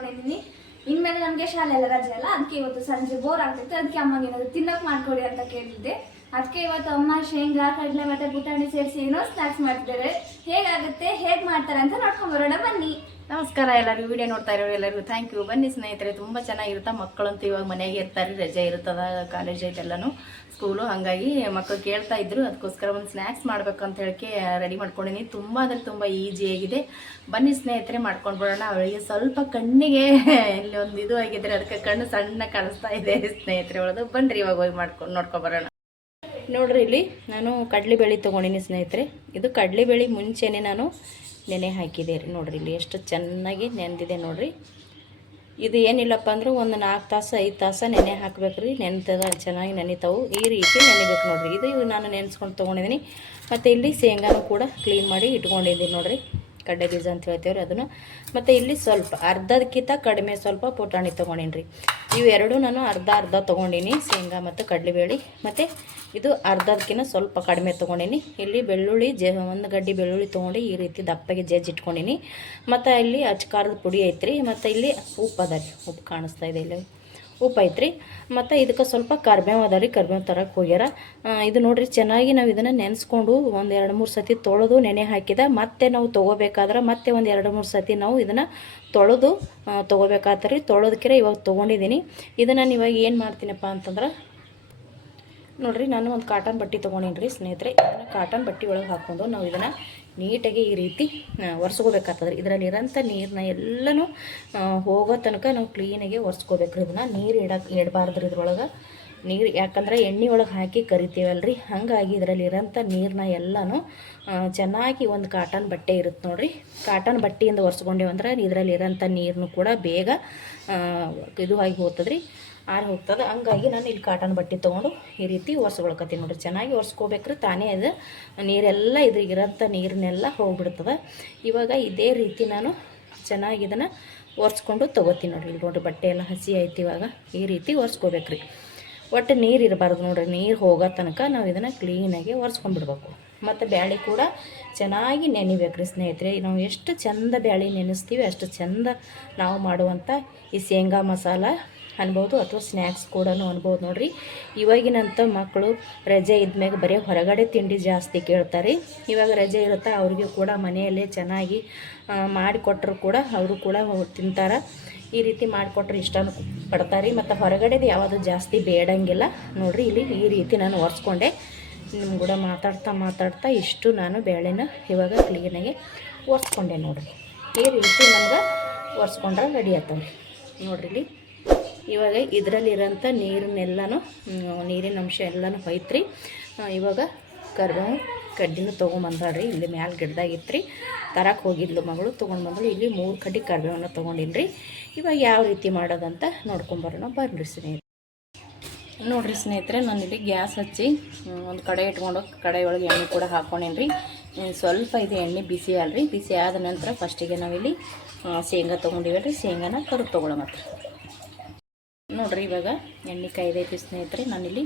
ಇಟ್ಕೊಂಡಿದ್ದೀನಿ. ಇನ್ಮೇಲೆ ನಮಗೆ ಶಾಲೆ ಎಲ್ಲ ರಜೆ ಅಲ್ಲ, ಅದಕ್ಕೆ ಇವತ್ತು ಸಂಜೆ ಬೋರ್ ಆಗ್ತೈತೆ. ಅದಕ್ಕೆ ಅಮ್ಮಗೆ ಏನಾದ್ರು ತಿನ್ನೋಕೆ ಮಾಡ್ಕೊಡಿ ಅಂತ ಕೇಳಿದ್ದೆ. ಅದಕ್ಕೆ ಇವತ್ತು ಅಮ್ಮ ಶೇಂಗಾ, ಕಡಲೆ ಮತ್ತೆ ಪುಟಾಣಿ ಸೇರಿಸಿ ಏನೋ ಸ್ನ್ಯಾಕ್ಸ್ ಮಾಡ್ತಿದ್ದಾರೆ. ಹೇಗಾಗುತ್ತೆ, ಹೇಗೆ ಮಾಡ್ತಾರೆ ಅಂತ ನೋಡ್ಕೊಂಡು ಬರೋಣ ಬನ್ನಿ. ನಮಸ್ಕಾರ ಎಲ್ಲರಿಗೂ, ವಿಡಿಯೋ ನೋಡ್ತಾ ಇರೋರು ಎಲ್ಲರಿಗೂ ಥ್ಯಾಂಕ್ ಯು. ಬನ್ನಿ ಸ್ನೇಹಿತರೆ, ತುಂಬ ಚೆನ್ನಾಗಿರುತ್ತೆ. ಮಕ್ಕಳಂತೂ ಇವಾಗ ಮನೆಗೆ ಇರ್ತಾರೆ, ರಜೆ ಇರ್ತದ, ಕಾಲೇಜ್ ಐತೆಲ್ಲನೂ ಸ್ಕೂಲು. ಹಾಗಾಗಿ ಮಕ್ಕಳು ಕೇಳ್ತಾ ಇದ್ರು, ಅದಕ್ಕೋಸ್ಕರ ಒಂದು ಸ್ನ್ಯಾಕ್ಸ್ ಮಾಡ್ಬೇಕಂತ ಹೇಳಿಕೆ ರೆಡಿ ಮಾಡ್ಕೊಂಡಿನಿ. ತುಂಬ ಅಂದರೆ ತುಂಬ ಈಸಿಯಾಗಿದೆ. ಬನ್ನಿ ಸ್ನೇಹಿತರೆ, ಮಾಡ್ಕೊಂಡು ಬರೋಣ. ಅವಳಿಗೆ ಸ್ವಲ್ಪ ಕಣ್ಣಿಗೆ ಇಲ್ಲಿ ಒಂದು ಇದು ಆಗಿದ್ರೆ ಅದಕ್ಕೆ ಕಣ್ಣು ಸಣ್ಣ ಕಾಣಿಸ್ತಾ ಇದೆ ಸ್ನೇಹಿತರೆ ಒಳದು. ಬನ್ನಿರಿ ಇವಾಗ ಹೋಗಿ ನೋಡ್ಕೊಬರೋಣ. ನೋಡ್ರಿ, ಇಲ್ಲಿ ನಾನು ಕಡಲೆಬೇಳೆ ತೊಗೊಂಡಿನಿ ಸ್ನೇಹಿತರೆ. ಇದು ಕಡಲೆಬೇಳೆ ಮುಂಚೆನೇ ನಾನು ನೆನೆ ಹಾಕಿದೆ ರೀ. ನೋಡ್ರಿ ಇಲ್ಲಿ ಎಷ್ಟು ಚೆನ್ನಾಗಿ ನೆನೆದಿದೆ ನೋಡ್ರಿ. ಇದು ಏನಿಲ್ಲಪ್ಪ ಅಂದ್ರೆ ಒಂದು 4 ತಾಸು 5 ತಾಸು ನೆನೆ ಹಾಕ್ಬೇಕ್ರಿ. ನೆನೆತದ ಚೆನ್ನಾಗಿ ನೆನಿತಾವು, ಈ ರೀತಿ ನೆನೆಬೇಕು ನೋಡ್ರಿ. ಇದು ನಾನು ನೆನೆಸ್ಕೊಂಡು ತೊಗೊಂಡಿದ್ದೀನಿ. ಮತ್ತು ಇಲ್ಲಿ ಶೇಂಗಾನು ಕೂಡ ಕ್ಲೀನ್ ಮಾಡಿ ಇಟ್ಕೊಂಡಿದ್ದೀನಿ ನೋಡ್ರಿ. ಕಡ್ಲೆ ಬೀಜ ಅಂತ ಹೇಳ್ತೇವ್ರಿ ಅದನ್ನು. ಮತ್ತು ಇಲ್ಲಿ ಸ್ವಲ್ಪ ಅರ್ಧಕ್ಕಿಂತ ಕಡಿಮೆ ಸ್ವಲ್ಪ ಪುಟಾಣಿ ತೊಗೊಂಡಿನಿ ರೀ. ಇವೆರಡು ನಾನು ಅರ್ಧ ತೊಗೊಂಡಿನಿ, ಶೇಂಗಾ ಮತ್ತು ಕಡಲೆಬೇಳೆ. ಮತ್ತು ಇದು ಅರ್ಧದಕ್ಕಿಂತ ಸ್ವಲ್ಪ ಕಡಿಮೆ ತೊಗೊಂಡಿನಿ. ಇಲ್ಲಿ ಬೆಳ್ಳುಳ್ಳಿ ಒಂದು ಗಡ್ಡೆ ಬೆಳ್ಳುಳ್ಳಿ ತೊಗೊಂಡು ಈ ರೀತಿ ದಪ್ಪಗೆ ಜಜ್ಜಿಟ್ಕೊಂಡಿನಿ. ಮತ್ತು ಇಲ್ಲಿ ಅಚ್ಕಾರದ ಪುಡಿ ಐತ್ರಿ. ಮತ್ತು ಇಲ್ಲಿ ಉಪ್ಪು ಅದ ರೀ, ಉಪ್ಪು ಕಾಣಿಸ್ತಾ ಇದೆ ಇಲ್ಲಿ, ಉಪ್ಪು ಐತ್ರಿ. ಮತ್ತು ಇದಕ್ಕೆ ಸ್ವಲ್ಪ ಕರ್ಬೇವು ಅದ ರೀ, ಕರ್ಬೇವು ತರಕ್ಕೆ ಹೋಗ್ಯಾರ. ಇದು ನೋಡಿರಿ, ಚೆನ್ನಾಗಿ ನಾವು ಇದನ್ನು ನೆನೆಸ್ಕೊಂಡು ಒಂದು 2-3 ಸತಿ ತೊಳೆದು ನೆನೆ ಹಾಕಿದ. ಮತ್ತೆ ನಾವು ತೊಗೋಬೇಕಾದ್ರೆ ಮತ್ತೆ ಒಂದು 2-3 ಸತಿ ನಾವು ಇದನ್ನು ತೊಳೆದು ತೊಗೋಬೇಕಾಗ್ತದೆ ರೀ. ತೊಳೆದಕ್ಕೆ ಇವಾಗ ತೊಗೊಂಡಿದ್ದೀನಿ. ಇದನ್ನು ನಾನು ಇವಾಗ ಏನು ಮಾಡ್ತೀನಪ್ಪ ಅಂತಂದ್ರೆ ನೋಡಿರಿ, ನಾನು ಒಂದು ಕಾಟನ್ ಬಟ್ಟೆ ತೊಗೊಂಡಿನಿ ರೀ ಸ್ನೇಹಿತರೆ. ಇದನ್ನು ಕಾಟನ್ ಬಟ್ಟೆ ಒಳಗೆ ಹಾಕ್ಕೊಂಡು ನಾವು ಇದನ್ನು ನೀಟಾಗಿ ಈ ರೀತಿ ಒರೆಸ್ಕೋಬೇಕಾಗ್ತದೆ. ಇದರಲ್ಲಿ ಇರೋಂಥ ನೀರನ್ನ ಎಲ್ಲನೂ ಹೋಗೋ ತನಕ ನಾವು ಕ್ಲೀನಾಗಿ ಒರೆಸ್ಕೋಬೇಕ್ರಿ. ಇದನ್ನು ನೀರು ಇಡಬಾರ್ದು ಇದ್ರೊಳಗೆ ನೀರು, ಯಾಕಂದ್ರೆ ಎಣ್ಣೆ ಒಳಗೆ ಹಾಕಿ ಕರಿತೀವಲ್ರಿ. ಹಾಗಾಗಿ ಇದರಲ್ಲಿ ಇರೋಂಥ ನೀರನ್ನ ಎಲ್ಲನೂ ಚೆನ್ನಾಗಿ ಒಂದು ಕಾಟನ್ ಬಟ್ಟೆ ಇರುತ್ತೆ ನೋಡಿರಿ, ಕಾಟನ್ ಬಟ್ಟೆಯಿಂದ ಒರೆಸ್ಕೊಂಡೇವಂದ್ರೆ ಇದರಲ್ಲಿ ಇರೋಂಥ ನೀರನ್ನು ಕೂಡ ಬೇಗ ಇದು ಆಗಿ ಹೋಗ್ತದೆ ರೀ, ಆರಿ ಹೋಗ್ತದೆ. ಹಂಗಾಗಿ ನಾನು ಇಲ್ಲಿ ಕಾಟನ್ ಬಟ್ಟೆ ತೊಗೊಂಡು ಈ ರೀತಿ ಒರೆಸ್ಕೊಳ್ಕತ್ತೀನಿ ನೋಡಿರಿ. ಚೆನ್ನಾಗಿ ಒರೆಸ್ಕೋಬೇಕ್ರಿ, ತಾನೇ ಅದು ನೀರೆಲ್ಲ ಇದ್ರಿಗಿರೋಂಥ ನೀರನ್ನೆಲ್ಲ ಹೋಗ್ಬಿಡ್ತದೆ. ಇವಾಗ ಇದೇ ರೀತಿ ನಾನು ಚೆನ್ನಾಗಿ ಇದನ್ನು ಒರೆಸ್ಕೊಂಡು ತೊಗೋತೀನಿ ನೋಡಿರಿ. ಇಲ್ಲಿ ನೋಡಿರಿ, ಬಟ್ಟೆ ಎಲ್ಲ ಹಸಿ ಆಯ್ತು. ಇವಾಗ ಈ ರೀತಿ ಒರೆಸ್ಕೋಬೇಕ್ರಿ. ಒಟ್ಟು ನೀರು ಇರಬಾರ್ದು ನೋಡಿರಿ. ನೀರು ಹೋಗೋ ತನಕ ನಾವು ಇದನ್ನು ಕ್ಲೀನಾಗಿ ಒರೆಸ್ಕೊಂಡ್ಬಿಡ್ಬೇಕು. ಮತ್ತು ಬ್ಯಾಳೆ ಕೂಡ ಚೆನ್ನಾಗಿ ನೆನಿಬೇಕ್ರಿ ಸ್ನೇಹಿತರೆ. ನಾವು ಎಷ್ಟು ಚೆಂದ ಬ್ಯಾಳೆ ನೆನೆಸ್ತೀವಿ ಅಷ್ಟು ಚೆಂದ ನಾವು ಮಾಡುವಂಥ ಈ ಶೇಂಗಾ ಮಸಾಲ ಅನ್ಬೋದು, ಅಥವಾ ಸ್ನ್ಯಾಕ್ಸ್ ಕೂಡ ಅನ್ಬೋದು ನೋಡಿರಿ. ಇವಾಗಿನಂಥ ಮಕ್ಕಳು ರಜೆ ಇದ್ಮ್ಯಾಗ ಬರೀ ಹೊರಗಡೆ ತಿಂಡಿ ಜಾಸ್ತಿ ಕೇಳ್ತಾರೆ. ಇವಾಗ ರಜೆ ಇರುತ್ತೆ, ಅವ್ರಿಗೆ ಕೂಡ ಮನೆಯಲ್ಲೇ ಚೆನ್ನಾಗಿ ಮಾಡಿಕೊಟ್ರು ಕೂಡ ಅವರು ಕೂಡ ತಿಂತಾರೆ. ಈ ರೀತಿ ಮಾಡಿಕೊಟ್ರೆ ಇಷ್ಟನೂ ಪಡ್ತಾರೆ. ಮತ್ತು ಹೊರಗಡೆದು ಯಾವುದು ಜಾಸ್ತಿ ಬೇಡಂಗಿಲ್ಲ ನೋಡಿರಿ. ಇಲ್ಲಿ ಈ ರೀತಿ ನಾನು ಒರೆಸ್ಕೊಂಡೆ. ನಿಮ್ಮ ಕೂಡ ಮಾತಾಡ್ತಾ ಇಷ್ಟು ನಾನು ಬೇಳೆನ ಇವಾಗ ಕ್ಲೀನಾಗಿ ಒರೆಸ್ಕೊಂಡೆ ನೋಡಿರಿ. ಈ ರೀತಿ ನಮ್ಗೆ ಒರೆಸ್ಕೊಂಡ್ರೆ ರೆಡಿ ಆಗ್ತವೆ ನೋಡಿರಿ. ಇಲ್ಲಿ ಇವಾಗ ಇದರಲ್ಲಿರೋಂಥ ನೀರನ್ನೆಲ್ಲನೂ, ನೀರಿನ ಅಂಶ ಎಲ್ಲನೂ ಹೋಯ್ತ್ರಿ. ಇವಾಗ ಕರ್ಬೇವು ಕಡ್ಡಿನೂ ತೊಗೊಂಬಂದಾಳ್ರಿ. ಇಲ್ಲಿ ಮ್ಯಾಲೆ ಗಿಡದಾಗಿತ್ತು ರೀ, ತರಕ್ಕೆ ಹೋಗಿದ್ಲು ಮಗಳು, ತೊಗೊಂಡು ಬಂದಳು. ಇಲ್ಲಿ 3 ಕಡ್ಡಿ ಕರ್ಬೇವನ್ನ ತೊಗೊಂಡಿನಿ ರೀ. ಇವಾಗ ಯಾವ ರೀತಿ ಮಾಡೋದಂತ ನೋಡ್ಕೊಂಬರೋಣ ಬನ್ನಿರಿ ಸ್ನೇಹಿತರೆ. ನೋಡಿರಿ ಸ್ನೇಹಿತರೆ, ನಾನು ಇಲ್ಲಿ ಗ್ಯಾಸ್ ಹಚ್ಚಿ ಒಂದು ಕಡೆ ಇಟ್ಕೊಂಡು ಕಡೆ ಒಳಗೆ ಎಣ್ಣೆ ಕೂಡ ಹಾಕ್ಕೊಂಡೇನಿ ರೀ. ಸ್ವಲ್ಪ ಇದು ಎಣ್ಣೆ ಬಿಸಿ ಅಲ್ರಿ. ಬಿಸಿ ಆದ ನಂತರ ಫಸ್ಟಿಗೆ ನಾವಿಲ್ಲಿ ಶೇಂಗಾ ತೊಗೊಂಡಿವಿ ರೀ. ಶೇಂಗಾನ ಕರುದು ತೊಗೊಳ್ಳೋ ಮಾತ್ರ ನೋಡಿರಿ. ಇವಾಗ ಎಣ್ಣೆ ಕಾಯ್ದೈತಿ ಸ್ನೇಹಿತರೆ. ನಾನಿಲ್ಲಿ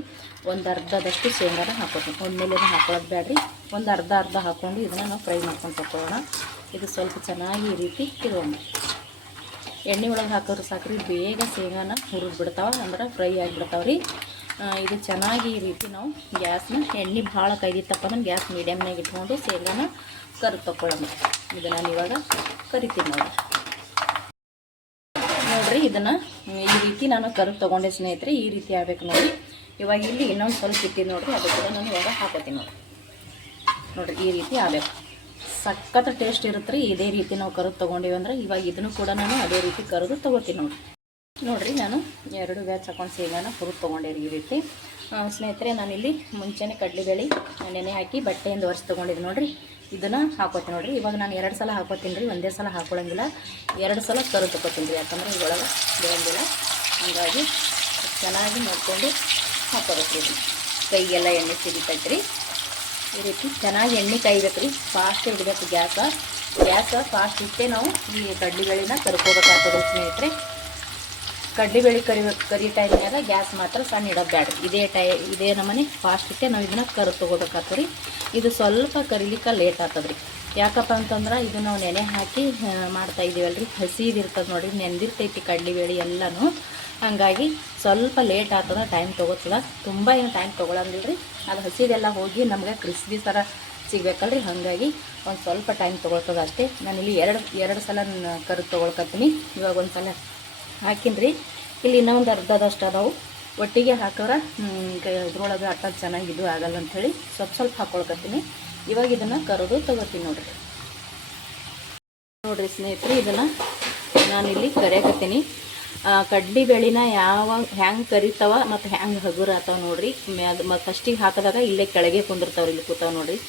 ಒಂದು ಅರ್ಧದಷ್ಟು ಶೇಂಗಾನ ಹಾಕೋತೀನಿ. ಒಂದ್ಮೇಲೆ ಹಾಕೊಳ್ಳೋದು ಬೇಡ್ರಿ, ಒಂದು ಅರ್ಧ ಹಾಕ್ಕೊಂಡು ಇದನ್ನು ನಾವು ಫ್ರೈ ಮಾಡ್ಕೊಂಡು ತಗೊಳ್ಳೋಣ. ಇದು ಸ್ವಲ್ಪ ಚೆನ್ನಾಗಿ ಈ ರೀತಿ ಇರೋಣ. ಎಣ್ಣೆ ಒಳಗೆ ಹಾಕೋರು ಸಾಕ್ರಿ, ಬೇಗ ಶೇಂಗಾನ ಹುರಿದು ಬಿಡ್ತಾವೆ, ಅಂದ್ರೆ ಫ್ರೈ ಆಗಿಬಿಡ್ತಾವೆ ರೀ. ಇದು ಚೆನ್ನಾಗಿ ಈ ರೀತಿ ನಾವು ಗ್ಯಾಸ್ನ ಎಣ್ಣೆ ಭಾಳ ಕೈದಿತ್ತಪ್ಪ ಅಂದ್ರೆ ಗ್ಯಾಸ್ ಮೀಡಿಯಮ್ನಾಗ ಇಟ್ಕೊಂಡು ಶೇಂಗಾನ ಕರಿದು ತಗೊಳ್ಳೋಣ. ಇದು ನಾನು ಇವಾಗ ಕರಿತೀನಿ ನೋಡಿರಿ. ಇದನ್ನು ಈ ರೀತಿ ನಾನು ಕರಿದು ತೊಗೊಂಡೆ ಸ್ನೇಹಿತರೆ. ಈ ರೀತಿ ಆಗಬೇಕು ನೋಡಿ. ಇವಾಗ ಇಲ್ಲಿ ಇನ್ನೊಂದು ಸ್ವಲ್ಪ ಇಟ್ಟಿದ್ದು ನೋಡಿರಿ, ಅದು ಕೂಡ ನಾನು ಇವಾಗ ಹಾಕೋತೀನಿ ನೋಡಿರಿ. ಈ ರೀತಿ ಆಗಬೇಕು, ಸಖತ್ ಟೇಸ್ಟ್ ಇರುತ್ತೆ ರೀ. ಇದೇ ರೀತಿ ನಾವು ಕರಿದು ತೊಗೊಂಡೀವಿ ಅಂದ್ರೆ ಇವಾಗ ಇದನ್ನು ಕೂಡ ನಾನು ಅದೇ ರೀತಿ ಕರಿದು ತೊಗೋತೀನಿ ನೋಡಿರಿ. ನಾನು 2 ಬ್ಯಾಚ್ ಹಾಕೊಂಡು ಶೇಂಗಾನ ಹುರಿದು ತೊಗೊಂಡಿರಿ ಈ ರೀತಿ ಸ್ನೇಹಿತರೆ. ನಾನಿಲ್ಲಿ ಮುಂಚೆನೇ ಕಡಲೆಬೇಳೆ ನೆನೆ ಹಾಕಿ ಬಟ್ಟೆಯಿಂದ ಒರೆಸಿ ತೊಗೊಂಡಿದ್ದು ನೋಡಿರಿ. ಇದನ್ನು ಹಾಕೋತೀನಿ ನೋಡಿರಿ. ಇವಾಗ ನಾನು 2 ಸಲ ಹಾಕೋತೀನಿ ರೀ, ಒಂದೇ ಸಲ ಹಾಕೊಳ್ಳೋಂಗಿಲ್ಲ, 2 ಸಲ ಕರು ತೊಗೋತೀನಿ ರೀ. ಯಾಕಂದರೆ ಇದ್ರೊಳಗೆ ಬೇಡಂಗಿಲ್ಲ. ಹಾಗಾಗಿ ಚೆನ್ನಾಗಿ ನೋಡಿಕೊಂಡು ಹಾಕೋಬೇಕು ರೀ. ಕೈಗೆಲ್ಲ ಎಣ್ಣೆ ಸಿಡಿತೈತೆ ರೀ. ಈ ರೀತಿ ಚೆನ್ನಾಗಿ ಎಣ್ಣೆ ಕಾಯ್ಬೇಕು ರೀ. ಫಾಸ್ಟ್ ಇಡಬೇಕು ಗ್ಯಾಸ್ ಫಾಸ್ಟ್ ಇಟ್ಟೆ ನಾವು ಈ ಕಡಲೆಬೇಳೆನ ಕರ್ಕೋಬೇಕಾಗ್ತದೆ ಸ್ನೇಹಿತರೆ. ಕಡಲೆಬೇಳೆ ಕರಿ ಟೈಮ್ನಾಗ ಗ್ಯಾಸ್ ಮಾತ್ರ ಸಣ್ಣ ಇಡೋದು ಬೇಡ್ರಿ. ಇದೇ ನಮ್ಮನೆ ಫಾಸ್ಟ್ ಇಟ್ಟೆ ನಾವು ಇದನ್ನು ಕರು ತೊಗೋಬೇಕಾಗ್ತದೆ ರೀ. ಇದು ಸ್ವಲ್ಪ ಕರಿಲಿಕ್ಕೆ ಲೇಟ್ ಆಗ್ತದೆ ರೀ. ಯಾಕಪ್ಪ ಅಂತಂದ್ರೆ ಇದು ನಾವು ನೆನೆ ಹಾಕಿ ಮಾಡ್ತಾ ಇದ್ದೀವಲ್ರಿ, ಹಸಿದಿರ್ತದೆ ನೋಡಿರಿ, ನೆಂದಿರ್ತೈತಿ ಕಡ್ಲಿಬೇಳೆ ಎಲ್ಲನೂ. ಹಾಗಾಗಿ ಸ್ವಲ್ಪ ಲೇಟ್ ಆಗ್ತದೆ, ಟೈಮ್ ತೊಗೋತದ. ತುಂಬ ಏನು ಟೈಮ್ ತೊಗೊಳಂಗಿಲ್ಲ ರೀ, ಅದು ಹಸಿದೆಲ್ಲ ಹೋಗಿ ನಮಗೆ ಕ್ರಿಸ್ಪಿ ಥರ ಸಿಗ್ಬೇಕಲ್ರಿ, ಹಾಗಾಗಿ ಒಂದು ಸ್ವಲ್ಪ ಟೈಮ್ ತೊಗೊಳ್ತದೆ ಅಷ್ಟೇ. ನಾನಿಲ್ಲಿ ಎರಡು ಸಲ ಕರು ತೊಗೊಳ್ಕತ್ತೀನಿ. ಇವಾಗ ಒಂದು ಸಲ ಹಾಕಿನ್ರಿ, ಇಲ್ಲಿ ಇನ್ನೊಂದು ಅರ್ಧದಷ್ಟು ಅದಾವು. ಒಟ್ಟಿಗೆ ಹಾಕೋರೆ ಇದ್ರೊಳಗೆ ಅಟ್ಟ ಚೆನ್ನಾಗಿ ಇದು ಆಗಲ್ಲ ಅಂಥೇಳಿ ಸ್ವಲ್ಪ ಹಾಕ್ಕೊಳ್ಕತ್ತೀನಿ. ಇವಾಗ ಇದನ್ನು ಕರೆದು ತೊಗೋತೀನಿ ನೋಡಿರಿ ಸ್ನೇಹಿತರೆ. ಇದನ್ನು ನಾನಿಲ್ಲಿ ಕರಿಯಾಕತ್ತೀನಿ. ಕಡ್ಲಿಬೇಳಿನ ಹ್ಯಾಂಗೆ ಕರಿತಾವ ಮತ್ತು ಹ್ಯಾಂಗೆ ಹಗುರ ಆತಾವ ನೋಡಿರಿ. ಅದು ಫಸ್ಟಿಗೆ ಹಾಕಿದಾಗ ಇಲ್ಲೇ ಕೆಳಗೆ ಕುಂದಿರ್ತಾವ್ರಿ, ಇಲ್ಲಿ ಕೂತಾವ ನೋಡಿರಿ.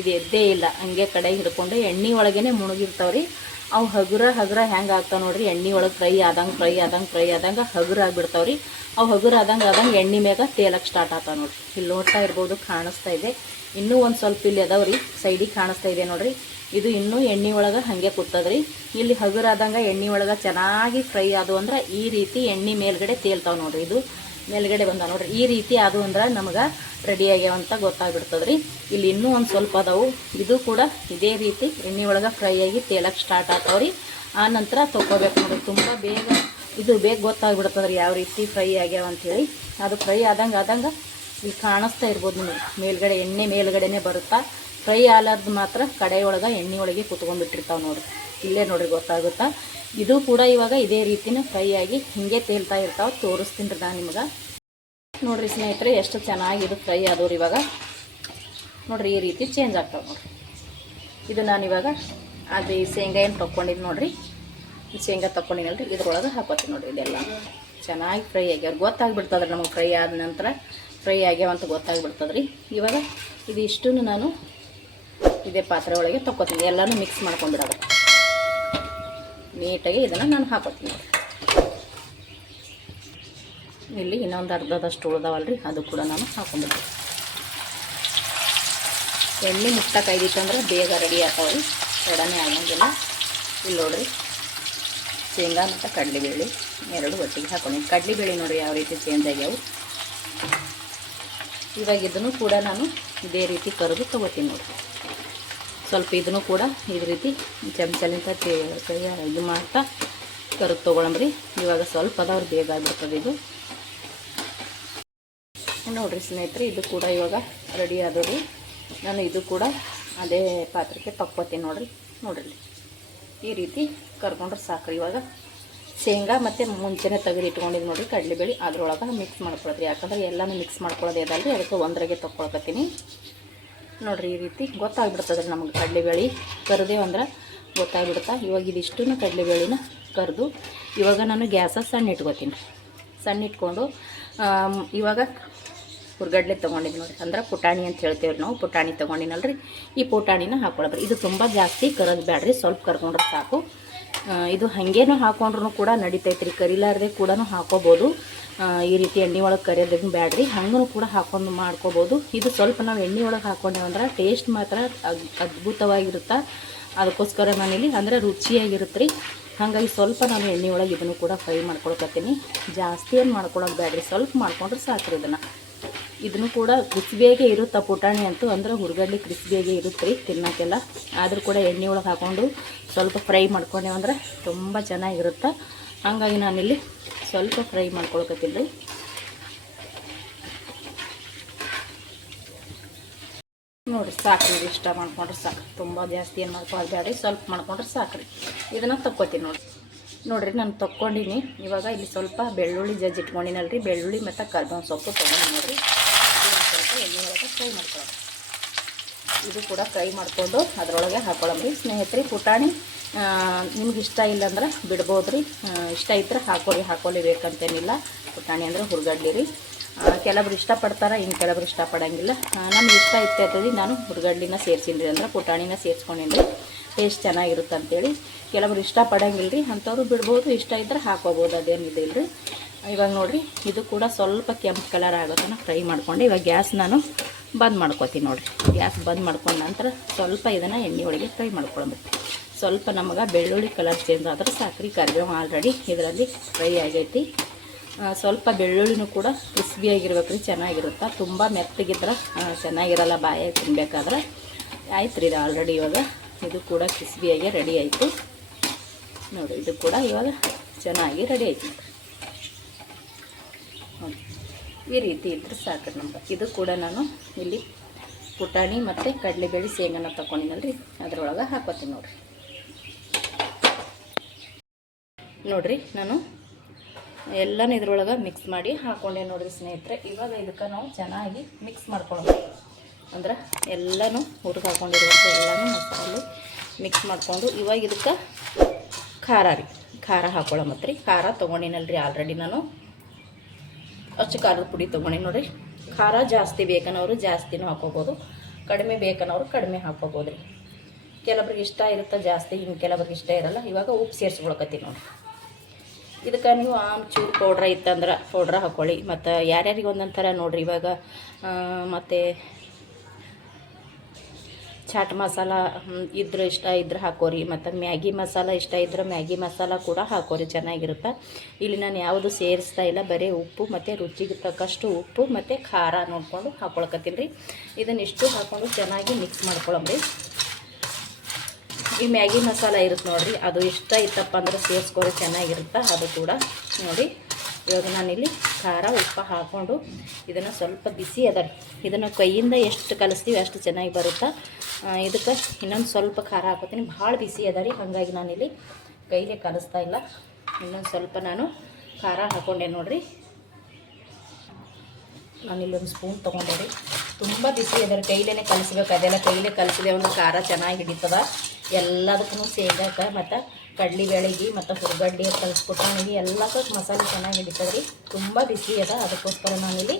ಇದು ಎದ್ದೇ ಇಲ್ಲ, ಹಂಗೆ ಕಡೆ ಹಿಡ್ಕೊಂಡು ಎಣ್ಣೆ ಒಳಗೇ ಮುಳುಗಿರ್ತಾವ್ರಿ. ಅವು ಹಗುರ ಹ್ಯಾಂಗೆ ಆಗ್ತಾವೆ ನೋಡಿರಿ, ಎಣ್ಣೆ ಒಳಗೆ ಫ್ರೈ ಆದಂಗೆ ಹಗುರ ಆಗಿಬಿಡ್ತಾವ್ರಿ. ಅವು ಹಗುರ ಆದಂಗೆ ಎಣ್ಣೆ ಮ್ಯಾಗ ತೇಲಕ್ಕೆ ಸ್ಟಾರ್ಟ್ ಆಗ್ತಾವೆ ನೋಡಿರಿ. ಇಲ್ಲಿ ನೋಡ್ತಾ ಇರ್ಬೋದು, ಕಾಣಿಸ್ತಾ ಇದೆ. ಇನ್ನೂ ಒಂದು ಸ್ವಲ್ಪ ಇಲ್ಲಿ ಅದಾವ್ರಿ, ಸೈಡಿಗೆ ಕಾಣಿಸ್ತಾ ಇದೆ ನೋಡಿರಿ. ಇದು ಇನ್ನೂ ಎಣ್ಣೆ ಒಳಗೆ ಹಾಗೆ ಕೂತದ್ರಿ. ಇಲ್ಲಿ ಹಗುರ ಆದಂಗೆ ಎಣ್ಣೆ ಒಳಗೆ ಚೆನ್ನಾಗಿ ಫ್ರೈ ಆದವು ಅಂದ್ರೆ ಈ ರೀತಿ ಎಣ್ಣೆ ಮೇಲ್ಗಡೆ ತೇಲ್ತಾವೆ ನೋಡಿರಿ. ಇದು ಮೇಲ್ಗಡೆ ಬಂದ ನೋಡಿರಿ, ಈ ರೀತಿ ಅದು ಅಂದ್ರೆ ನಮಗೆ ರೆಡಿ ಆಗ್ಯಾವಂತ ಗೊತ್ತಾಗ್ಬಿಡ್ತದ್ರಿ. ಇಲ್ಲಿ ಇನ್ನೂ ಒಂದು ಸ್ವಲ್ಪ ಅದಾವು, ಇದು ಕೂಡ ಇದೇ ರೀತಿ ಎಣ್ಣೆ ಒಳಗೆ ಫ್ರೈ ಆಗಿ ತೇಲಕ್ಕೆ ಸ್ಟಾರ್ಟ್ ಆಗ್ತಾವ್ರಿ. ಆ ನಂತರ ತೊಗೋಬೇಕು ನೋಡಿರಿ. ತುಂಬ ಬೇಗ ಗೊತ್ತಾಗ್ಬಿಡ್ತದ್ರಿ ಯಾವ ರೀತಿ ಫ್ರೈ ಆಗ್ಯಾವ ಅಂಥೇಳಿ. ಅದು ಫ್ರೈ ಆದಂಗೆ ಇಲ್ಲಿ ಕಾಣಿಸ್ತಾ ಇರ್ಬೋದು ನಿಮಗೆ, ಮೇಲ್ಗಡೆ ಎಣ್ಣೆ ಮೇಲ್ಗಡೆನೇ ಬರುತ್ತಾ. ಫ್ರೈ ಆಲಾರ್ದು ಮಾತ್ರ ಕಡೆ ಒಳಗೆ ಎಣ್ಣೆ ಒಳಗೆ ಕುತ್ಕೊಂಡ್ಬಿಟ್ಟಿರ್ತಾವೆ ನೋಡಿರಿ. ಇಲ್ಲೇ ನೋಡಿರಿ ಗೊತ್ತಾಗುತ್ತಾ. ಇದು ಕೂಡ ಇವಾಗ ಇದೇ ರೀತಿನೇ ಫ್ರೈ ಆಗಿ ಹಿಂಗೆ ತೇಲ್ತಾ ಇರ್ತಾವೆ. ತೋರಿಸ್ತೀನಿ ರೀ ನಾನು ನಿಮ್ಗೆ. ನೋಡಿರಿ ಸ್ನೇಹಿತರೆ, ಎಷ್ಟು ಚೆನ್ನಾಗಿ ಇದು ಫ್ರೈ ಆದವ್ರು. ಇವಾಗ ನೋಡಿರಿ ಈ ರೀತಿ ಚೇಂಜ್ ಆಗ್ತಾವೆ ನೋಡಿರಿ. ಇದು ನಾನಿವಾಗ ಅದು ಈ ಶೇಂಗಾ ಏನು ತೊಗೊಂಡಿದ್ದು ನೋಡಿರಿ, ಈ ಶೇಂಗಾ ತೊಗೊಂಡಿನಲ್ರಿ, ಇದ್ರೊಳಗೆ ಹಾಕೋತೀನಿ ನೋಡಿರಿ. ಇದೆಲ್ಲ ಚೆನ್ನಾಗಿ ಫ್ರೈ ಆಗ್ಯಾವ್ರಿ, ಗೊತ್ತಾಗ್ಬಿಡ್ತದ್ರಿ ನಮಗೆ. ಫ್ರೈ ಆದ ನಂತರ ಫ್ರೈ ಆಗ್ಯಾವಂತ ಗೊತ್ತಾಗ್ಬಿಡ್ತದ್ರಿ. ಇವಾಗ ಇದು ಇಷ್ಟನ್ನು ನಾನು ಇದೇ ಪಾತ್ರೆ ಒಳಗೆ ತೊಗೋತೀನಿ. ಎಲ್ಲನೂ ಮಿಕ್ಸ್ ಮಾಡ್ಕೊಂಡ್ಬಿಡೋದು ನೀಟಾಗಿ. ಇದನ್ನು ನಾನು ಹಾಕೋತೀನಿ ನೋಡಿರಿ. ಇಲ್ಲಿ ಇನ್ನೊಂದು ಅರ್ಧದಷ್ಟು ಉಳ್ದಾವಲ್ರಿ, ಅದು ಕೂಡ ನಾನು ಹಾಕೊಂಡ್ಬಿಡ್ತೀನಿ. ಎಣ್ಣೆ ಮುಟ್ಟಕ್ಕಾಯ್ದಿತ್ತಂದ್ರೆ ಬೇಗ ರೆಡಿ ಆಗ್ತಾವ್ರಿ, ತಡನೇ ಆಗಂಗಿಲ್ಲ. ಇಲ್ಲಿ ನೋಡಿರಿ, ಶೇಂಗಾ ಮತ್ತು ಕಡಲೆಬೇಳೆ ಎರಡು ಒಟ್ಟಿಗೆ ಹಾಕೊಂಡು ಕಡಲೆಬೇಳೆ ನೋಡಿರಿ ಯಾವ ರೀತಿ ಚೇಂಜ್ ಆಗ್ಯಾವು. ಇವಾಗ ಇದನ್ನು ಕೂಡ ನಾನು ಇದೇ ರೀತಿ ಕರೆದು ತೊಗೋತೀನಿ ನೋಡಿರಿ. ಸ್ವಲ್ಪ ಇದನ್ನು ಕೂಡ ಇದೇ ರೀತಿ ಚಮಚಲಿಂದ ಇದು ಮಾಡ್ತಾ ಕರೆದು ತೊಗೊಳಂಬ್ರಿ. ಇವಾಗ ಸ್ವಲ್ಪ ಅದಾವ್ರು ಬೇಗ ಆಗಿಬಿಡ್ತದೆ ಇದು ನೋಡಿರಿ ಸ್ನೇಹಿತರೆ. ಇದು ಕೂಡ ಇವಾಗ ರೆಡಿ ಆದವ್ರಿ. ನಾನು ಇದು ಕೂಡ ಅದೇ ಪಾತ್ರಕ್ಕೆ ತಕ್ಕೋತೀನಿ ನೋಡ್ರಿ ಈ ರೀತಿ ಕರ್ಕೊಂಡ್ರೆ ಸಾಕ್ರಿ. ಇವಾಗ ಶೇಂಗಾ ಮತ್ತು ಮುಂಚೆನೇ ತೆಗೆದು ಇಟ್ಕೊಂಡಿದ್ದು ನೋಡಿರಿ ಕಡಲೆಬೇಳೆ, ಅದ್ರೊಳಗೆ ಮಿಕ್ಸ್ ಮಾಡ್ಕೊಳತ್ರಿ. ಯಾಕಂದ್ರೆ ಎಲ್ಲನೂ ಮಿಕ್ಸ್ ಮಾಡ್ಕೊಳ್ಳೋದು ಇದಲ್ರಿ, ಅದಕ್ಕೆ ಒಂದ್ರಾಗೆ ತೊಗೊಳಕತ್ತೀನಿ ನೋಡಿರಿ. ಈ ರೀತಿ ಗೊತ್ತಾಗ್ಬಿಡ್ತದೆ ರೀ ನಮಗೆ. ಕಡಲೆಬೇಳೆ ಕರೆದೇವು ಅಂದ್ರೆ ಗೊತ್ತಾಗ್ಬಿಡುತ್ತಾ. ಇವಾಗ ಇದಿಷ್ಟು ಕಡಲೆಬೇಳೆನ ಕರೆದು ಇವಾಗ ನಾನು ಗ್ಯಾಸ ಸಣ್ಣ ಇಟ್ಕೊಂಡು ಇವಾಗ ಹುರ್ಗಡ್ಲೆ ತೊಗೊಂಡಿದ್ದು ನೋಡಿರಿ, ಅಂದ್ರೆ ಪುಟಾಣಿ ಅಂತ ಹೇಳ್ತೇವೆ ನಾವು. ಪುಟಾಣಿ ತೊಗೊಂಡಿನಲ್ರಿ, ಈ ಪುಟಾಣಿನ ಹಾಕ್ಕೊಳಬ್ರಿ. ಇದು ತುಂಬ ಜಾಸ್ತಿ ಕರದು ಬ್ಯಾಡ್ರಿ, ಸ್ವಲ್ಪ ಕರ್ಕೊಂಡ್ರೆ ಸಾಕು. ಇದು ಹಾಗೇನೂ ಹಾಕೊಂಡ್ರೂ ಕೂಡ ನಡಿತೈತ್ರಿ, ಕರಿಲಾರ್ದೆ ಕೂಡ ಹಾಕೋಬೋದು. ಈ ರೀತಿ ಎಣ್ಣೆ ಒಳಗೆ ಕರಿಯೋದನ್ನು ಬ್ಯಾಡ್ರಿ, ಹಂಗೂ ಕೂಡ ಹಾಕೊಂಡು ಮಾಡ್ಕೋಬೋದು. ಇದು ಸ್ವಲ್ಪ ನಾವು ಎಣ್ಣೆ ಒಳಗೆ ಹಾಕೊಂಡೇವಂದ್ರೆ ಟೇಸ್ಟ್ ಮಾತ್ರ ಅದ್ಭುತವಾಗಿರುತ್ತೆ. ಅದಕ್ಕೋಸ್ಕರ ನಾನಿಲ್ಲಿ ಅಂದ್ರೆ ರುಚಿಯಾಗಿರುತ್ತೆ ರೀ. ಹಾಗಾಗಿ ಸ್ವಲ್ಪ ನಾನು ಎಣ್ಣೆ ಒಳಗೆ ಇದನ್ನು ಕೂಡ ಫ್ರೈ ಮಾಡ್ಕೊಳ್ಕತ್ತೀನಿ. ಜಾಸ್ತಿ ಏನು ಮಾಡ್ಕೊಳಕ್ಕೆ ಬ್ಯಾಡ್ರಿ, ಸ್ವಲ್ಪ ಮಾಡ್ಕೊಂಡ್ರೆ ಸಾಕ್ರಿ. ಇದನ್ನು ಕೂಡ ಕ್ರಿಸ್ಪಿಯಾಗೆ ಇರುತ್ತೆ ಪುಟಾಣಿ ಅಂತೂ, ಅಂದ್ರೆ ಹುರ್ಗಡ್ಲಿ ಕ್ರಿಸ್ಪಿಯಾಗೆ ಇರುತ್ತೆ ರೀ ತಿನ್ನೋಕ್ಕೆಲ್ಲ. ಆದರೂ ಕೂಡ ಎಣ್ಣೆ ಒಳಗೆ ಹಾಕ್ಕೊಂಡು ಸ್ವಲ್ಪ ಫ್ರೈ ಮಾಡ್ಕೊಂಡೇವಂದ್ರೆ ತುಂಬ ಚೆನ್ನಾಗಿರುತ್ತೆ. ಹಾಗಾಗಿ ನಾನಿಲ್ಲಿ ಸ್ವಲ್ಪ ಫ್ರೈ ಮಾಡ್ಕೊಳ್ಕತ್ತೀನಿ ರೀ. ನೋಡಿರಿ ಸಾಕ್ರಿ, ಇಷ್ಟ ಮಾಡ್ಕೊಂಡ್ರೆ ಸಾಕು. ತುಂಬ ಜಾಸ್ತಿ ಏನು ಮಾಡ್ಕೊಳ್ಳೋದು ಬೇಡ್ರಿ, ಸ್ವಲ್ಪ ಮಾಡ್ಕೊಂಡ್ರೆ ಸಾಕ್ರಿ. ಇದನ್ನು ತಕ್ಕೋತೀನಿ ನೋಡಿರಿ ನಾನು ತೊಗೊಂಡಿನಿ. ಇವಾಗ ಇಲ್ಲಿ ಸ್ವಲ್ಪ ಬೆಳ್ಳುಳ್ಳಿ ಇಟ್ಕೊಂಡಿನಲ್ರಿ, ಬೆಳ್ಳುಳ್ಳಿ ಮತ್ತು ಕರ್ಬೇವಿನ ಸೊಪ್ಪು ತೊಗೊಂಡು ನೋಡಿರಿ. ಸ್ವಲ್ಪ ಎಣ್ಣೆ ಒಳಗೆ ಫ್ರೈ ಮಾಡ್ಕೊಳ್ಳೋದು. ಇದು ಕೂಡ ಫ್ರೈ ಮಾಡಿಕೊಂಡು ಅದರೊಳಗೆ ಹಾಕೊಳ್ಳೋಮ್ರಿ. ಸ್ನೇಹಿತರೆ, ಪುಟಾಣಿ ನಿಮ್ಗೆ ಇಷ್ಟ ಇಲ್ಲಾಂದ್ರೆ ಬಿಡ್ಬೋದು ರೀ, ಇಷ್ಟ ಇದ್ದರೆ ಹಾಕೊಳ್ಳೇಬೇಕಂತೇನಿಲ್ಲ. ಪುಟಾಣಿ ಅಂದರೆ ಹುರ್ಗಡ್ಲಿ ರೀ. ಕೆಲವ್ರು ಇಷ್ಟಪಡ್ತಾರೆ, ಇನ್ನು ಕೆಲವ್ರು ಇಷ್ಟಪಡೋಂಗಿಲ್ಲ. ನನಗೆ ಇಷ್ಟ ಇರ್ತೈತದಿ, ನಾನು ಹುರ್ಗಡ್ಲಿನ ಸೇರ್ಸೀನಿ ರೀ, ಅಂದ್ರೆ ಪುಟಾಣಿನ ಸೇರ್ಸ್ಕೊಂಡೀನಿ ರೀ. ಟೇಸ್ಟ್ ಚೆನ್ನಾಗಿರುತ್ತೆ ಅಂತೇಳಿ. ಕೆಲವ್ರು ಇಷ್ಟಪಡೋಂಗಿಲ್ಲ ರೀ, ಅಂಥವ್ರು ಬಿಡ್ಬೋದು, ಇಷ್ಟ ಇದ್ದರೆ ಹಾಕೋಬೋದು, ಅದೇನಿದಿಲ್ಲ ರೀ. ಇವಾಗ ನೋಡಿರಿ, ಇದು ಕೂಡ ಸ್ವಲ್ಪ ಕೆಂಪು ಕಲರ್ ಆಗೋದನ್ನು ಫ್ರೈ ಮಾಡ್ಕೊಂಡು ಇವಾಗ ಗ್ಯಾಸ್ ನಾನು ಬಂದ್ ಮಾಡ್ಕೋತೀನಿ ನೋಡಿರಿ. ಗ್ಯಾಸ್ ಬಂದ್ ಮಾಡ್ಕೊಂಡ ನಂತರ ಸ್ವಲ್ಪ ಇದನ್ನು ಎಣ್ಣೆ ಒಳಗೆ ಫ್ರೈ ಮಾಡ್ಕೊಳ್ಬೇಕು. ಸ್ವಲ್ಪ ನಮಗೆ ಬೆಳ್ಳುಳ್ಳಿ ಕಲರ್ ಚೇಂಜ್ ಆದ್ರೆ ಸಾಕ್ರಿ. ಕರಿಬೇವು ಆಲ್ರೆಡಿ ಇದರಲ್ಲಿ ಫ್ರೈ ಆಗೈತಿ. ಸ್ವಲ್ಪ ಬೆಳ್ಳುಳ್ಳಿನೂ ಕೂಡ ಕ್ರಿಸ್ಪಿಯಾಗಿರ್ಬೇಕು ರೀ, ಚೆನ್ನಾಗಿರುತ್ತೆ. ತುಂಬ ಮೆತ್ತಗಿದ್ರೆ ಚೆನ್ನಾಗಿರಲ್ಲ ಬಾಯಾಗಿ ತಿನ್ಬೇಕಾದ್ರೆ. ಆಯ್ತು ರೀ, ಇದು ಆಲ್ರೆಡಿ ಇವಾಗ ಇದು ಕೂಡ ಕ್ರಿಸ್ಪಿಯಾಗಿ ರೆಡಿ ಆಯಿತು ನೋಡಿ. ಇದು ಕೂಡ ಇವಾಗ ಚೆನ್ನಾಗಿ ರೆಡಿ ಆಯಿತು ನೋಡಿ. ಈ ರೀತಿ ಇದ್ರೆ ಸಾಕು ನಮ್ಗೆ. ಇದು ಕೂಡ ನಾನು ಇಲ್ಲಿ ಪುಟಾಣಿ ಮತ್ತು ಕಡಲೆಬೇಳೆ ಶೇಂಗಾನ ತಗೊಂಡಿನಲ್ರಿ ಅದ್ರೊಳಗೆ ಹಾಕೋತೀನಿ ನೋಡಿರಿ. ನಾನು ಎಲ್ಲನೂ ಇದ್ರೊಳಗೆ ಮಿಕ್ಸ್ ಮಾಡಿ ಹಾಕ್ಕೊಂಡೆ ನೋಡಿರಿ ಸ್ನೇಹಿತರೆ. ಇವಾಗ ಇದಕ್ಕೆ ನಾವು ಚೆನ್ನಾಗಿ ಮಿಕ್ಸ್ ಮಾಡ್ಕೊಳ್ಳೋದು, ಅಂದ್ರೆ ಎಲ್ಲನೂ ಹುರ್ದು ಹಾಕ್ಕೊಂಡಿರುವಂಥ ಎಲ್ಲನೂ ಮಸಾಲೆ ಮಿಕ್ಸ್ ಮಾಡಿಕೊಂಡು ಇವಾಗ ಇದಕ್ಕೆ ಖಾರ ಹಾಕೊಳ್ಳೋ ಮತ್ತು ಖಾರ ತೊಗೊಂಡಿನಲ್ರಿ ಆಲ್ರೆಡಿ ನಾನು ಅಚ್ಚು ಖಾರದ ಪುಡಿ ತೊಗೊಂಡಿ ನೋಡಿರಿ. ಖಾರ ಜಾಸ್ತಿ ಬೇಕನ್ನೋರು ಜಾಸ್ತಿನೂ ಹಾಕೋಬೋದು, ಕಡಿಮೆ ಬೇಕನ್ನೋರು ಕಡಿಮೆ ಹಾಕೋಬೋದು ರೀ. ಕೆಲವ್ರಿಗೆ ಇಷ್ಟ ಇರುತ್ತೆ ಜಾಸ್ತಿ, ಇನ್ನು ಕೆಲವ್ರಿಗೆ ಇಷ್ಟ ಇರೋಲ್ಲ. ಇವಾಗ ಉಪ್ಪು ಸೇರಿಸ್ಕೊಳಕತ್ತೀನಿ ನೋಡಿ. ಇದಕ್ಕೆ ನೀವು ಆಮ್ಚೂರು ಪೌಡ್ರ ಇತ್ತಂದ್ರೆ ಪೌಡ್ರ ಹಾಕ್ಕೊಳ್ಳಿ, ಮತ್ತು ಯಾರ್ಯಾರಿಗೆ ಒಂದೊಂದು ಥರ ನೋಡಿರಿ. ಇವಾಗ ಮತ್ತು ಚಾಟ್ ಮಸಾಲ ಇದ್ರೆ ಇಷ್ಟ ಇದ್ರೆ ಹಾಕೋರಿ, ಮತ್ತು ಮ್ಯಾಗಿ ಮಸಾಲ ಇಷ್ಟ ಇದ್ರೆ ಮ್ಯಾಗಿ ಮಸಾಲ ಕೂಡ ಹಾಕೋರಿ, ಚೆನ್ನಾಗಿರುತ್ತೆ. ಇಲ್ಲಿ ನಾನು ಯಾವುದು ಸೇರಿಸ್ತಾ ಇಲ್ಲ, ಬರೀ ಉಪ್ಪು ಮತ್ತು ರುಚಿಗೆ ತಕ್ಕಷ್ಟು ಉಪ್ಪು ಮತ್ತು ಖಾರ ನೋಡಿಕೊಂಡು ಹಾಕ್ಕೊಳಕತ್ತೀನಿ ರೀ. ಇದನ್ನಿಷ್ಟು ಹಾಕ್ಕೊಂಡು ಚೆನ್ನಾಗಿ ಮಿಕ್ಸ್ ಮಾಡ್ಕೊಳಮ್ರಿ. ಈ ಮ್ಯಾಗಿ ಮಸಾಲ ಇರುತ್ತೆ ನೋಡಿರಿ, ಅದು ಇಷ್ಟ ಇತ್ತಪ್ಪ ಅಂದ್ರೆ ಸೇರಿಸ್ಕೋರಿ, ಚೆನ್ನಾಗಿರುತ್ತೆ ಅದು ಕೂಡ ನೋಡಿ. ಇವಾಗ ನಾನಿಲ್ಲಿ ಖಾರ ಉಪ್ಪು ಹಾಕ್ಕೊಂಡು ಇದನ್ನು ಸ್ವಲ್ಪ ಬಿಸಿ ಅದ ರೀ, ಇದನ್ನು ಕೈಯಿಂದ ಎಷ್ಟು ಕಲಿಸ್ತೀವಿ ಅಷ್ಟು ಚೆನ್ನಾಗಿ ಬರುತ್ತೆ. ಇದಕ್ಕೆ ಇನ್ನೊಂದು ಸ್ವಲ್ಪ ಖಾರ ಹಾಕೋತೀನಿ, ಭಾಳ ಬಿಸಿ ಅದ ರೀ, ಹಾಗಾಗಿ ನಾನಿಲ್ಲಿ ಕೈಗೆ ಕಲಿಸ್ತಾ ಇಲ್ಲ. ಇನ್ನೊಂದು ಸ್ವಲ್ಪ ನಾನು ಖಾರ ಹಾಕ್ಕೊಂಡೆ ನೋಡಿರಿ. ನಾನಿಲ್ಲೊಂದು ಸ್ಪೂನ್ ತೊಗೊಂಡೆ ರೀ. ತುಂಬ ಬಿಸಿ ಅದರ ಕೈಲೇ ಕಲಿಸ್ಬೇಕು, ಅದೆಲ್ಲ ಕೈಲೇ ಕಲಿಸಿದೆ ಒಂದು ಖಾರ ಚೆನ್ನಾಗಿ ಹಿಡಿತದ ಎಲ್ಲದಕ್ಕೂ. ಶೇಂಗಾಕ ಮತ್ತು ಕಡ್ಲಿಬೇಳೆಗೆ ಮತ್ತು ಹುರ್ಗಡ್ಡೆ ಕಲಿಸ್ಕೊಟ್ಟು ಎಲ್ಲಕ್ಕೂ ಮಸಾಲೆ ಚೆನ್ನಾಗಿ ಹಿಡಿತದೆ ರೀ. ತುಂಬ ಬಿಸಿ ಅದ, ಅದಕ್ಕೋಸ್ಕರ ನಾನಿಲ್ಲಿ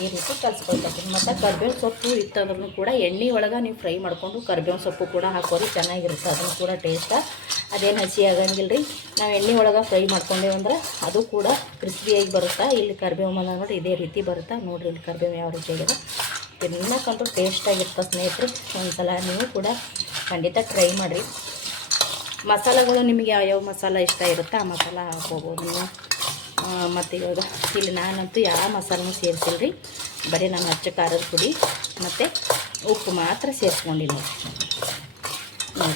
ಈ ರೀತಿ ಕಲಿಸ್ಕೊಳ್ತೀನಿ. ಮತ್ತು ಕರ್ಬೇವಿನ ಸೊಪ್ಪು ಇತ್ತಂದ್ರೂ ಕೂಡ ಎಣ್ಣೆ ಒಳಗೆ ನೀವು ಫ್ರೈ ಮಾಡಿಕೊಂಡು ಕರ್ಬೇವಿನ ಸೊಪ್ಪು ಕೂಡ ಹಾಕೋರಿ, ಚೆನ್ನಾಗಿರುತ್ತೆ ಅದನ್ನು ಕೂಡ ಟೇಸ್ಟ. ಅದೇನು ಹಸಿ ಆಗಂಗಿಲ್ಲ ರೀ. ನಾವು ಎಣ್ಣೆ ಒಳಗೆ ಫ್ರೈ ಮಾಡ್ಕೊಂಡೇವು ಅಂದ್ರೆ ಅದು ಕೂಡ ಕ್ರಿಸ್ಪಿಯಾಗಿ ಬರುತ್ತೆ. ಇಲ್ಲಿ ಕರ್ಬೇವು ಮನ ನೋಡಿರಿ ಇದೇ ರೀತಿ ಬರುತ್ತೆ ನೋಡಿರಿ. ಇಲ್ಲಿ ಕರ್ಬೇವು ಯಾವ ರೀತಿ ಆಗಿದೆ ತಿನ್ನಕ್ಕಂತೂ ಟೇಸ್ಟಾಗಿರ್ತದೆ ಸ್ನೇಹಿತರೆ. ಒಂದ್ಸಲ ನೀವು ಕೂಡ ಖಂಡಿತ ಟ್ರೈ ಮಾಡಿರಿ. ಮಸಾಲೆಗಳು ನಿಮಗೆ ಯಾವ್ಯಾವ ಮಸಾಲೆ ಇಷ್ಟ ಇರುತ್ತೆ ಆ ಮಸಾಲ ಹಾಕ್ಕೋಬೋದು ನೀವು. ಮತ್ತು ಇವಾಗ ಇಲ್ಲಿ ನಾನಂತೂ ಯಾವ ಮಸಾಲೆನೂ ಸೇರಿಸಿಲ್ಲ ರೀ, ಬರೀ ನಾನು ಅಚ್ಚ ಖಾರದ ಪುಡಿ ಮತ್ತು ಉಪ್ಪು ಮಾತ್ರ ಸೇರಿಸ್ಕೊಂಡಿನಿ ನೋಡಿ.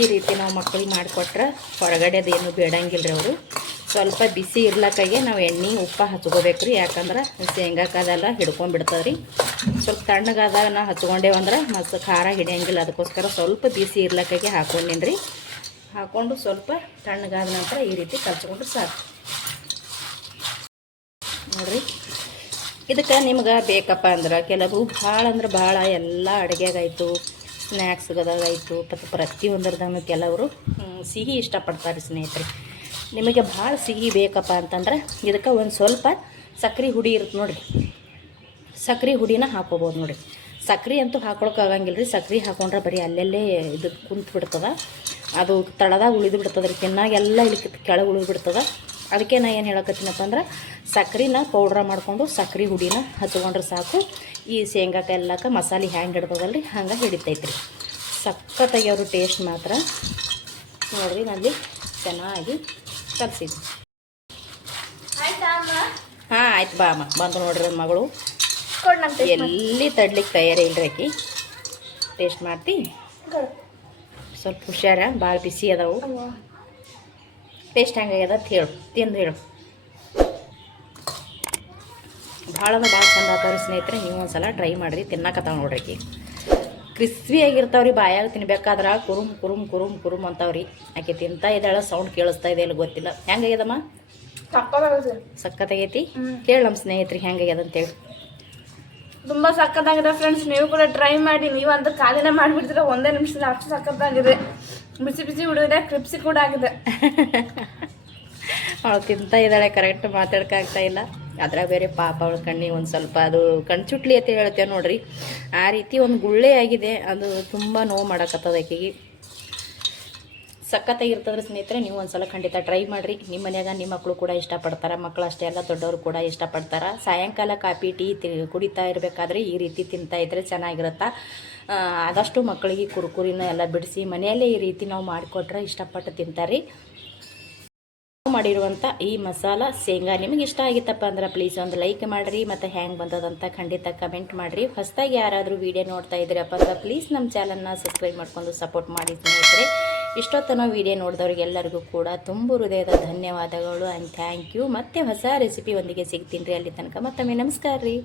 ಈ ರೀತಿ ನಾವು ಮಕ್ಕಳಿಗೆ ಮಾಡಿಕೊಟ್ರೆ ಹೊರಗಡೆ ಅದೇನು ಬೇಡಂಗಿಲ್ಲ ರೀ. ಅವರು ಸ್ವಲ್ಪ ಬಿಸಿ ಇರ್ಲಕ್ಕಾಗೆ ನಾವು ಎಣ್ಣೆ ಉಪ್ಪು ಹಚ್ಕೋಬೇಕು ರೀ, ಯಾಕಂದ್ರೆ ಶೇಂಗಾಕಾದೆಲ್ಲ ಹಿಡ್ಕೊಂಡ್ಬಿಡ್ತದೆ ರೀ. ಸ್ವಲ್ಪ ತಣ್ಣಗಾದಾಗ ನಾವು ಹಚ್ಕೊಂಡೇವಂದ್ರೆ ಮತ್ತು ಖಾರ ಹಿಡಿಯಂಗಿಲ್ಲ, ಅದಕ್ಕೋಸ್ಕರ ಸ್ವಲ್ಪ ಬಿಸಿ ಇರ್ಲಕ್ಕಾಗೆ ಹಾಕ್ಕೊಂಡಿನಿ ರೀ. ಹಾಕ್ಕೊಂಡು ಸ್ವಲ್ಪ ತಣ್ಣಗಾದ ನಂತರ ಈ ರೀತಿ ಕಲ್ಸ್ಕೊಂಡು ಸಾಕು ನೋಡಿರಿ. ಇದಕ್ಕೆ ನಿಮ್ಗೆ ಬೇಕಪ್ಪ ಅಂದ್ರೆ ಕೆಲವು ಭಾಳ ಅಂದ್ರೆ ಭಾಳ ಎಲ್ಲ ಅಡುಗೆಗಾಯ್ತು, ಸ್ನ್ಯಾಕ್ಸ್ಗದಾಗಾಯಿತು, ಮತ್ತು ಪ್ರತಿಯೊಂದರದಾಗೂ ಕೆಲವರು ಸಿಹಿ ಇಷ್ಟಪಡ್ತಾರೆ ಸ್ನೇಹಿತರೆ. ನಿಮಗೆ ಭಾಳ ಸಿಹಿ ಬೇಕಪ್ಪ ಅಂತಂದ್ರೆ ಇದಕ್ಕೆ ಒಂದು ಸ್ವಲ್ಪ ಸಕ್ರೆ ಹುಡಿ ಇರುತ್ತೆ ನೋಡಿರಿ, ಸಕ್ರೆ ಹುಡಿನ ಹಾಕೋಬೋದು ನೋಡಿ. ಸಕ್ರೆ ಅಂತೂ ಹಾಕೊಳಕ್ಕಾಗಂಗಿಲ್ಲ ರೀ, ಸಕ್ರೆ ಹಾಕೊಂಡ್ರೆ ಬರೀ ಅಲ್ಲೆಲ್ಲೇ ಇದು ಕುಂತು ಬಿಡ್ತದೆ, ಅದು ತಳದಾಗ ಉಳಿದು ಬಿಡ್ತದೆ ರೀ, ತಿನ್ನಾಗೆಲ್ಲ ಇಲ್ಲಿ ಕೆಳಗೆ ಉಳಿದು ಬಿಡ್ತದೆ. ಅದಕ್ಕೆ ನಾನು ಏನು ಹೇಳಕತ್ತೀನಪ್ಪ ಅಂದ್ರೆ ಸಕ್ರೆನ ಪೌಡ್ರ ಮಾಡಿಕೊಂಡು ಸಕ್ರೆ ಹುಡಿನ ಹಚ್ಕೊಂಡ್ರೆ ಸಾಕು. ಈ ಶೇಂಗಾಕ ಎಲ್ಲಕ್ಕೆ ಮಸಾಲೆ ಹ್ಯಾಂಗೆ ಹಿಡ್ದದಲ್ಲ ರೀ ಹಂಗೆ ಹಿಡಿತೈತೆ ರೀ. ಸಖತ್ತಾಗಿ ಅವರು ಟೇಸ್ಟ್ ಮಾತ್ರ ನೋಡಿರಿ. ನಲ್ಲಿ ಚೆನ್ನಾಗಿ ಕಲಿಸಿದ್ವಿ. ಹಾಂ ಆಯ್ತು ಬಾ ಅಮ್ಮ ಬಂದು ನೋಡ್ರಿ ನನ್ನ ಮಗಳು. ಎಲ್ಲಿ ತಡ್ಲಿಕ್ಕೆ ತಯಾರಿ ಇಲ್ರಿ ಆಕಿ. ಟೇಸ್ಟ್ ಮಾಡ್ತಿ ಸ್ವಲ್ಪ ಹುಷಾರ, ಭಾಳ ಬಿಸಿ ಅದಾವು. ಟೇಸ್ಟ್ ಹೆಂಗಾಗ್ಯದ ಅಂತ ಹೇಳು, ತಿಂದು ಹೇಳು. ಭಾಳ ಅಂದ್ರೆ ಭಾಳ ಚಂದ ಆಗ್ತಾವ್ರಿ ಸ್ನೇಹಿತರೆ. ನೀವು ಒಂದ್ಸಲ ಟ್ರೈ ಮಾಡಿರಿ, ತಿನ್ನಕತ್ತಾವ ನೋಡ್ರಿ ಆಕಿ. ಕ್ರಿಸ್ಪಿ ಆಗಿರ್ತಾವ್ರಿ, ಬಾಯಾಗ ತಿನ್ಬೇಕಾದ್ರೆ ಕುರುಮ್ ಕುರುಮ್ ಕುರುಮ್ ಕುರುಮ್ ಅಂತಾವ್ರಿ. ಆಕೆ ತಿಂತಾ ಇದ್ದಾಳೆ, ಸೌಂಡ್ ಕೇಳಿಸ್ತಾ ಇದೆ ಇಲ್ಲ ಗೊತ್ತಿಲ್ಲ. ಹೆಂಗಾಗ್ಯದಮ್ಮ? ಸಕ್ಕತ್ತಾಗೈತಿ. ಹೇಳಿ ನಮ್ಮ ಸ್ನೇಹಿತರಿಗೆ ಹೆಂಗಾಗ್ಯದ ಅಂತೇಳಿ. ತುಂಬ ಸಕ್ಕತ್ತಾಗಿದೆ ಫ್ರೆಂಡ್ಸ್, ನೀವು ಕೂಡ ಟ್ರೈ ಮಾಡಿ. ನೀವು ಅಂತ ಖಾಲಿನೇ ಮಾಡಿಬಿಡ್ತೀರ ಒಂದೇ ನಿಮಿಷದಲ್ಲಿ, ಅಷ್ಟು ಸಕ್ಕತ್ತಾಗಿದೆ. ಬಿಸಿ ಬಿಸಿ ಹುಡುಗಿದೆ, ಕ್ರಿಪ್ಸಿ ಕೂಡ ಆಗಿದೆ. ಅವಳು ತಿಂತಾ ಇದ್ದಾಳೆ, ಕರೆಕ್ಟ್ ಮಾತಾಡೋಕ್ಕಾಗ್ತಾ ಇಲ್ಲ. ಅದ್ರಾಗ ಬೇರೆ ಪಾಪ ಅವಳ ಕಣ್ಣಿಗೆ ಒಂದು ಸ್ವಲ್ಪ ಅದು ಕಣ್ಚುಟ್ಲಿ ಅಂತ ಹೇಳ್ತೇವೆ ನೋಡ್ರಿ, ಆ ರೀತಿ ಒಂದು ಗುಳ್ಳೆ ಆಗಿದೆ. ಅದು ತುಂಬ ನೋವು ಮಾಡಕತ್ತದ ಆಕೆಗೆ. ಸಖತ್ತಾಗಿರ್ತದ್ರೆ ಸ್ನೇಹಿತರೆ. ನೀವು ಒಂದ್ಸಲ ಖಂಡಿತ ಟ್ರೈ ಮಾಡಿರಿ. ನಿಮ್ಮ ಮನ್ಯಾಗ ನಿಮ್ಮ ಮಕ್ಕಳು ಕೂಡ ಇಷ್ಟಪಡ್ತಾರೆ, ಮಕ್ಕಳು ಅಷ್ಟೇ ಅಲ್ಲ ದೊಡ್ಡವರು ಕೂಡ ಇಷ್ಟಪಡ್ತಾರೆ. ಸಾಯಂಕಾಲ ಕಾಫಿ ಟೀ ಕುಡಿತಾ ಇರಬೇಕಾದ್ರೆ ಈ ರೀತಿ ತಿಂತಾ ಇದ್ರೆ ಚೆನ್ನಾಗಿರುತ್ತೆ. ಆದಷ್ಟು ಮಕ್ಕಳಿಗೆ ಕುರುಕುರಿನ ಎಲ್ಲ ಬಿಡಿಸಿ ಮನೆಯಲ್ಲೇ ಈ ರೀತಿ ನಾವು ಮಾಡಿಕೊಟ್ರೆ ಇಷ್ಟಪಟ್ಟು ತಿಂತಾರೆ. ಮಾಡಿರುವಂಥ ಈ ಮಸಾಲ ಶೇಂಗಾ ನಿಮಗೆ ಇಷ್ಟ ಆಗಿತ್ತಪ್ಪ ಅಂದ್ರೆ ಪ್ಲೀಸ್ ಒಂದು ಲೈಕ್ ಮಾಡಿರಿ, ಮತ್ತು ಹ್ಯಾಂಗೆ ಬಂದದಂತ ಖಂಡಿತ ಕಮೆಂಟ್ ಮಾಡಿರಿ. ಹೊಸದಾಗಿ ಯಾರಾದರೂ ವಿಡಿಯೋ ನೋಡ್ತಾ ಇದ್ದೀರಪ್ಪ ಅಂದ್ರೆ ಪ್ಲೀಸ್ ನಮ್ಮ ಚಾನಲ್ನ ಸಬ್ಸ್ಕ್ರೈಬ್ ಮಾಡ್ಕೊಂಡು ಸಪೋರ್ಟ್ ಮಾಡಿ ಸ್ನೇಹಿತರೆ. ಇಷ್ಟೊತ್ತನ ವಿಡಿಯೋ ನೋಡಿದವ್ರಿಗೆಲ್ಲರಿಗೂ ಕೂಡ ತುಂಬ ಹೃದಯದ ಧನ್ಯವಾದಗಳು ಆ್ಯಂಡ್ ಥ್ಯಾಂಕ್ ಯು. ಮತ್ತೆ ಹೊಸ ರೆಸಿಪಿ ಒಂದಿಗೆ ಸಿಗ್ತೀನಿ ರೀ. ಅಲ್ಲಿ ತನಕ ಮತ್ತೊಮ್ಮೆ ನಮಸ್ಕಾರ ರೀ.